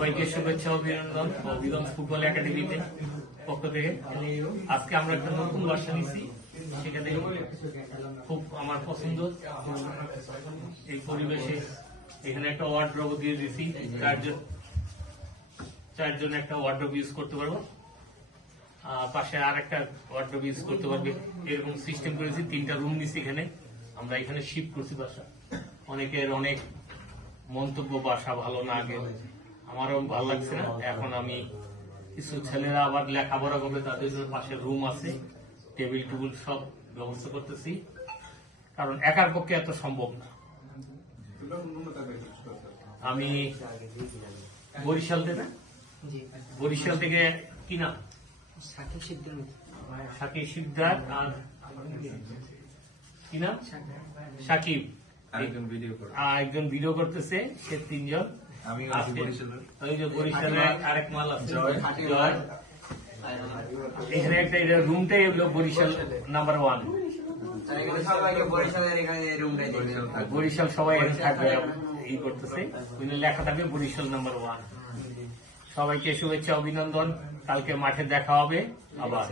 সবাইকে শুভেচ্ছা অভিনন্দন অভিগঞ্জ ফুটবল একাডেমিতে পক্ষ থেকে। আজকে আমরা একটা নতুন বাসা নিচ্ছি, সেখানে খুব আমার পছন্দ। এই পরিবেশে এখানে একটা ওয়ার্ডরোব দিয়ে দিচ্ছি, চারজন একটা ওয়ার্ডরোব ইউজ করতে পারবো, পাশে আর একটা ওয়ার্ডরোব ইউজ করতে পারবে, এরকম সিস্টেম করেছি। 3টা রুম নিচ্ছি এখানে, আমরা এখানে শিফট করছি বাসা। অনেকের অনেক মন্তব্য বাসা ভালো না, আগে আমারও ভালো লাগছে না। এখন আমি কিছু ছেলেরা আবার লেখাপড়া করবে, তাদের জন্য পাশে রুম আছে, টেবিল টুবিল সব ব্যবস্থা করতেছি, কারণ একার পক্ষে এত সম্ভব না। আমি বরিশাল থেকে কি নাম, সাকিব শিকদার আর কি নাম, সাকিব, একজন ভিডিও করতেছে, সে 3 জন। ওই যে বরিশালের আরেক মাল আছে জয়। এখানে একটা রুমটাই হলো বরিশাল নাম্বার 1। বরিশাল সবাই থাকবে, ই করতেছে, লেখা থাকবে বরিশাল নাম্বার 1। সবাইকে শুভেচ্ছা অভিনন্দন, কালকে মাঠে দেখা হবে আবার।